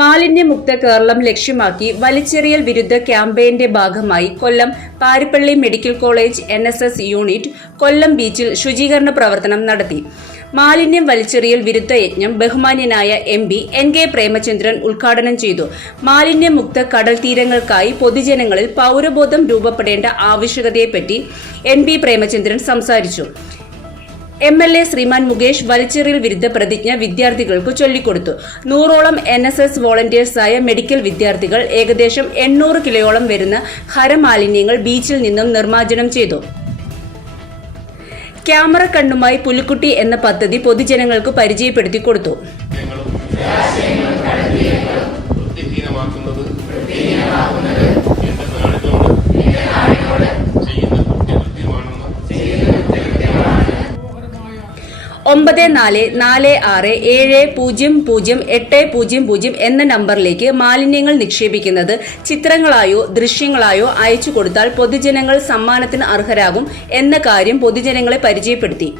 മാലിന്യമുക്ത കേരളം ലക്ഷ്യമാക്കി വലിച്ചെറിയൽ വിരുദ്ധ ക്യാമ്പയിന്റെ ഭാഗമായി Kollam Parippally medical college N unit Kollam ബീച്ചിൽ ശുചീകരണ പ്രവർത്തനം നടത്തി. മാലിന്യം വലിച്ചെറിയൽ വിരുദ്ധ യജ്ഞം ബഹുമാന്യനായ M P N K Premachandran ഉദ്ഘാടനം ചെയ്തു. മാലിന്യമുക്ത കടൽ തീരങ്ങൾക്കായി പൊതുജനങ്ങളിൽ പൗരബോധം രൂപപ്പെടേണ്ട ആവശ്യകതയെപ്പറ്റി എൻ പി പ്രേമചന്ദ്രൻ സംസാരിച്ചു. എം എൽ എ ശ്രീമാൻ മുകേഷ് വലിച്ചെറിയൽ വിരുദ്ധ പ്രതിജ്ഞ വിദ്യാർത്ഥികൾക്ക് ചൊല്ലിക്കൊടുത്തു. നൂറോളം എൻ എസ് എസ് വോളണ്ടിയേഴ്സായ മെഡിക്കൽ വിദ്യാർത്ഥികൾ ഏകദേശം എണ്ണൂറ് കിലോയോളം വരുന്ന ഹരമാലിന്യങ്ങൾ ബീച്ചിൽ നിന്നും നിർമ്മാർജനം ചെയ്തു. ക്യാമറ കണ്ണുമായി പുലിക്കുട്ടി എന്ന പദ്ധതി പൊതുജനങ്ങൾക്ക് പരിചയപ്പെടുത്തി കൊടുത്തു ഒമ്പത് നാല് നാല് ആറ് ഏഴ് പൂജ്യം പൂജ്യം എട്ട് പൂജ്യം പൂജ്യം എന്ന നമ്പറിലേക്ക് മാലിന്യങ്ങൾ നിക്ഷേപിക്കുന്നത് ചിത്രങ്ങളായോ ദൃശ്യങ്ങളായോ അയച്ചു കൊടുത്താൽ പൊതുജനങ്ങൾ സമ്മാനത്തിന് അർഹരാകും എന്ന കാര്യം പൊതുജനങ്ങളെ പരിചയപ്പെടുത്തി.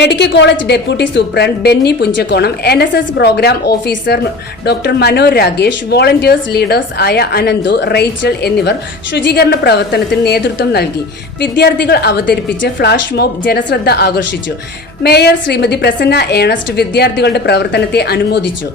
Medical college deputy superintendent Benny Punchakkonam N S S programme officer doctor Mano Ragesh volunteers leaders ആയ അനന്തു റേച്ചൽ എന്നിവർ ശുചീകരണ പ്രവർത്തനത്തിന് നേതൃത്വം നൽകി. വിദ്യാർത്ഥികൾ അവതരിപ്പിച്ച് ഫ്ലാഷ് മോബ് ജനശ്രദ്ധ ആകർഷിച്ചു. മേയർ ശ്രീമതി പ്രസന്ന ഏണസ്റ്റ് വിദ്യാർത്ഥികളുടെ പ്രവർത്തനത്തെ അനുമോദിച്ചു.